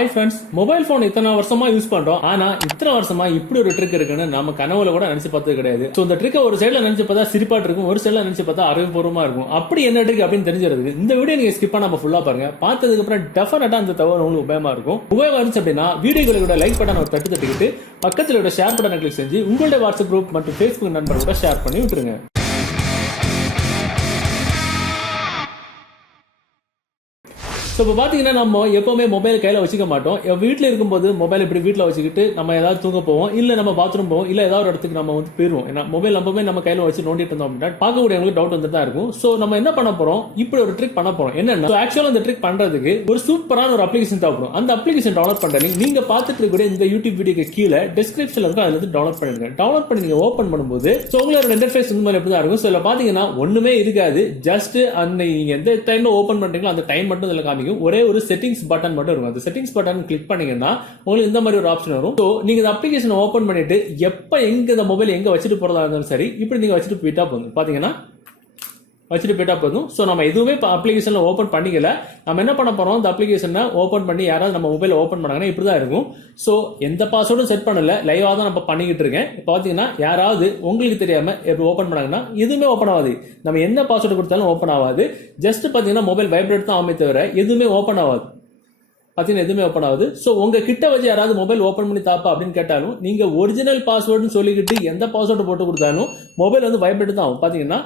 Hi friends, mobile phone இத்தனை வருஷமா use பண்றோம். ஆனா இத்தனை வருஷமா இப்படி ஒரு ட்ரிக் இருக்குன்னு நம்ம கனவுல கூட நினைச்சு பார்த்தது கிடையாது. சோ இந்த ட்ரிக்கை ஒரு சைடுல நினைச்சு பார்த்தா சிரிப்பாட்டு இருக்கும், ஒரு சைடுல நினைச்சு பார்த்தா அறிவுபூர்வமா இருக்கும். அப்படி என்ன ட்ரிக் அப்படின்னு தெரிஞ்சிருக்கு இந்த வீடியோ நீங்க ஸ்கிப் பண்ணாம ஃபுல்லா பாருங்க. பார்த்ததுக்கு அப்புறம் டெஃபினட்டா அந்த தகவல் உங்களுக்கு உபயோகமா இருக்கும். உபயோகமா இருந்துச்சு அப்படின்னா வீடியோக்களை கூட லைக் பட்டன் ஒரு தட்டிக்கிட்டு பக்கத்துல ஷேர் பட்டனை கிளிக் செஞ்சு உங்களுடைய வாட்ஸ்அப் குரூப் மற்றும் ஃபேஸ்புக் நண்பர் கூட ஷேர் பண்ணி விட்டுருங்க. இப்போ பாத்தீங்கன்னா நம்ம எப்பவுமே மொபைல் கையில வச்சுக்க மாட்டோம். வீட்டுல இருக்கும்போது மொபைல் இப்படி வீட்டுல வச்சுக்கிட்டு நம்ம ஏதாவது தூங்க போவோம், இல்ல நம்ம பாத்ரூம் போவோம், இல்ல ஏதாவது ஒரு இடத்துக்கு நம்ம வந்து போயிருவோம். ஏன்னா மொபைல் எப்பவுமே நம்ம கையில வச்சு நோண்டிட்டு இருந்தோம் அப்படின்னா பார்க்கக்கூடியவங்களுக்கு டவுட் வந்துட்டு தான் இருக்கும். சோ நம்ம என்ன பண்ண போறோம், இப்படி ஒரு ட்ரிக் பண்ண போறோம். என்னன்னா ஆக்சுவலா இந்த ட்ரிக் பண்றதுக்கு ஒரு சூப்பரான ஒரு அப்ளிகேஷன் தேவைப்படும். அந்த அப்ளிகேஷன் டவுன்லோட் பண்றீங்க, நீங்க பார்த்துட்டு இருக்க இந்த யூடியூப் வீடியோக்கு கீழே டிஸ்கிரிப்ஷன்ல இருக்கும், அதுல இருந்து டவுன்லோட் பண்ணிருங்க. டவுன்லோட் பண்ணி நீங்க ஓபன் பண்ணும்போது உங்களோட இன்டர்ஃபேஸ் இந்த மாதிரி எப்படிதான் இருக்கும். இதுல பாத்தீங்கன்னா ஒண்ணுமே இருக்காது. ஜஸ்ட் அந்த நீங்க எந்த டைம்ல ஓபன் பண்றீங்களோ அந்த டைம் மட்டும் இதுல காமிக்கும். ஒரே ஒரு செட்டிங்ஸ் பட்டன் மட்டும் இருக்கும். அந்த செட்டிங்ஸ் பட்டன் கிளிக் பண்ணீங்கன்னா உங்களுக்கு இந்த மாதிரி ஒரு ஆப்ஷன் வரும். சோ நீங்க இந்த அப்ளிகேஷன் ஓபன் பண்ணிட்டு எப்ப எங்க இந்த மொபைல் எங்க வச்சுட்டு போறதா இருந்தாலும் சரி, இப்படி நீங்க வச்சுட்டு போயிட்டா போதும். பாத்தீங்கன்னா வச்சுட்டு போயிட்டா போதும். சோ நம்ம எதுவுமே அப்ளிகேஷன்ல ஓபன் பண்ணிக்கல. நம்ம என்ன பண்ண போறோம், இந்த அப்ளிகேஷனை ஓபன் பண்ணி யாராவது நம்ம மொபைல் ஓபன் பண்ணாங்கன்னா இப்படிதான் இருக்கும். சோ எந்த பாஸ்வேர்டும் செட் பண்ணல, லைவா தான் நம்ம பண்ணிக்கிட்டு இருக்கேன். பாத்தீங்கன்னா யாராவது உங்களுக்கு தெரியாம எப்படி ஓபன் பண்ணாங்கன்னா எதுவுமே ஓபன் ஆகாது. நம்ம என்ன பாஸ்வேர்டு கொடுத்தாலும் ஓபன் ஆகாது. ஜஸ்ட் பாத்தீங்கன்னா மொபைல் வைப்ரேட் தான் ஆகுமே தவிர எதுவுமே ஓபன் ஆகாது. பாத்தீங்கன்னா எதுவுமே ஓபன் ஆகுது. சோ உங்க கிட்ட வச்சு யாராவது மொபைல் ஓபன் பண்ணி தாப்பா அப்படின்னு கேட்டாலும் நீங்க ஒரிஜினல் பாஸ்வேர்டுன்னு சொல்லிக்கிட்டு எந்த பாஸ்வேர்டு போட்டு கொடுத்தாலும் மொபைல் வந்து வைப்ரேட் தான் ஆகும். பாத்தீங்கன்னா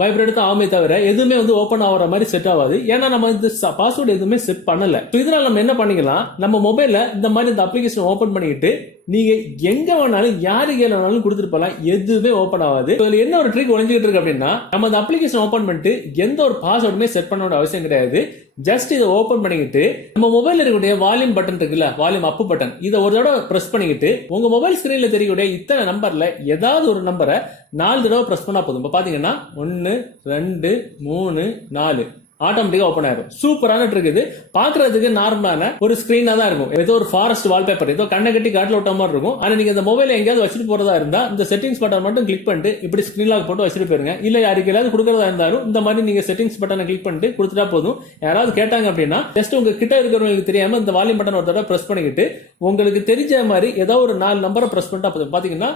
வைப்ரேட் தான் ஆகுமே தவிர எதுவுமே வந்து ஓபன் ஆகிற மாதிரி செட் ஆகாது. ஏன்னா நம்ம இந்த பாஸ்வேர்டு எதுவுமே செட் பண்ணல. இதனால நம்ம என்ன பண்ணிக்கலாம், நம்ம மொபைல்ல இந்த மாதிரி இந்த அப்ளிகேஷன் ஓபன் பண்ணிக்கிட்டு நீங்க எங்க வேணாலும் யாரு வேணாலும் கொடுத்துட்டு போகலாம், எதுவுமே ஓபன் ஆகாது. இதுல என்ன ஒரு ட்ரிக் ஒளிஞ்சிட்டு இருக்கு அப்படின்னா, நம்ம இந்த அப்ளிகேஷன் ஓபன் பண்ணிட்டு எந்த ஒரு பாஸ்வேர்டுமே செட் பண்ண அவசியம் கிடையாது. ஜஸ்ட் இதை ஓபன் பண்ணிக்கிட்டு நம்ம மொபைல் இருக்கக்கூடிய வால்யூம் பட்டன் இருக்குல்ல, வால்யூம் அப் பட்டன், இதை ஒரு தடவை பிரஸ் பண்ணிக்கிட்டு உங்க மொபைல் ஸ்கிரீன்ல தெரியக்கூடிய இத்தனை நம்பர்ல ஏதாவது ஒரு நம்பரை 4 தடவை பிரஸ் பண்ணா போதும். இப்ப பாத்தீங்கன்னா 1 2 3 4 ஆட்டோமேட்டிக்கா ஓபன் ஆயிரும். சூப்பரான ட்ரிக் இது. பாக்குறதுக்கு நார்மலான ஒரு ஸ்கிரீனா தான் இருக்கும். ஏதோ ஒரு ஃபாரஸ்ட் வால்பேப்பர், ஏதோ கண்ணை கட்டி காட்டுல விட்ட மாதிரி இருக்கும். ஆனா நீங்க இந்த மொபைல எங்கேயாவது வச்சுட்டு போறதா இருந்தா இந்த செட்டிங்ஸ் பட்டன் மட்டும் கிளிக் பண்ணிட்டு இப்படி ஸ்கிரீன் லாக் போட்டு வச்சுட்டு போயிருங்க. இல்ல யாருக்கு ஏதாவது கொடுக்கறதா இருந்தாலும் இந்த மாதிரி நீங்க செட்டிங்ஸ் பட்டனை கிளிக் பண்ணிட்டு கொடுத்துட்டா போதும். யாராவது கேட்டாங்க அப்படின்னா ஜஸ்ட் உங்க கிட்ட இருக்கிறவங்களுக்கு தெரியாம இந்த வால்யூம் பட்டன் ஒரு தடவை பிரஸ் பண்ணிக்கிட்டு உங்களுக்கு தெரிஞ்ச மாதிரி ஏதாவது ஒரு 4 நம்பரை பிரஸ் பண்ணிட்டா போதும். பாத்தீங்கன்னா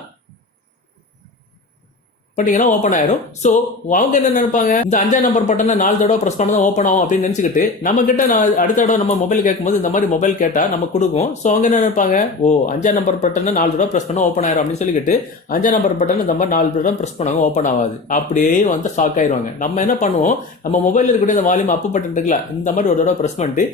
ஓபன் ஆயிரும். சோ அவங்க என்ன நினைப்பாங்க, இந்த 5ஆம் நம்பர் பட்டனை 4 தடவை பிரஸ் பண்ணதான் ஓபன் ஆகும் அப்படின்னு நினைச்சுக்கிட்டு நம்ம கிட்ட அடுத்த தடவை நம்ம மொபைல் கேட்கும்போது இந்த மாதிரி மொபைல் கேட்டா நம்ம கொடுக்கும். சோ அவங்க என்ன நினைப்பாங்க, ஓ 5ஆம் நம்பர் பட்டனை 4 தடவை பிரஸ் பண்ணா ஓபன் ஆயிரும் அப்படின்னு சொல்லிக்கிட்டு 5ஆம் நம்பர் பட்டன் இந்த மாதிரி 4 தடவை பிரஸ் பண்ணாங்க ஓபன் ஆகாது. அப்படியே வந்து ஷாக் ஆயிருவாங்க. நம்ம என்ன பண்ணுவோம், நம்ம மொபைல் இருக்கக்கூடிய இந்த வால்யூம் அப் பட்டன் இருக்குல்ல, இந்த மாதிரி ஒரு தடவை பிரஸ் பண்ணிட்டு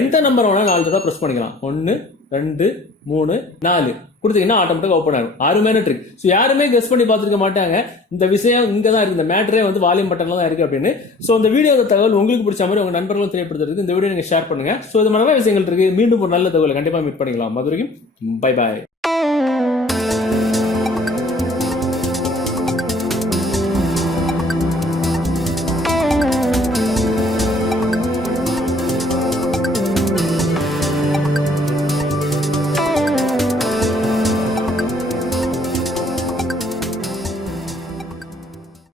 எந்த நம்பர் வேணா 4 தடவை பிரஸ் பண்ணிக்கலாம். 1 2 3 4 கொடுத்தீங்கன்னா ஆட்டோமேட்டிக்கா ஓபன் ஆகும். அருமையான ட்ரிக். சோ யாருமே கெஸ் பண்ணி பார்த்துருக்க மாட்டாங்க இந்த விஷயம் இங்க தான் இருக்கு, இந்த மேட்டரே வந்து வால்யூம் பட்டன்ல தான் இருக்கு அப்படின்னு. சோ இந்த வீடியோ தகவல் உங்களுக்கு பிடிச்ச மாதிரி உங்க நண்பர்களும் தெரியப்படுத்துறதுக்கு இந்த வீடியோ நீங்க ஷேர் பண்ணுங்க. சோ இது மாதிரி விஷயங்கள் இருக்கு. மீண்டும் ஒரு நல்ல தகவலை கண்டிப்பா மீட் பண்ணிக்கலாம். மதுரைக்கும் பை பாய்.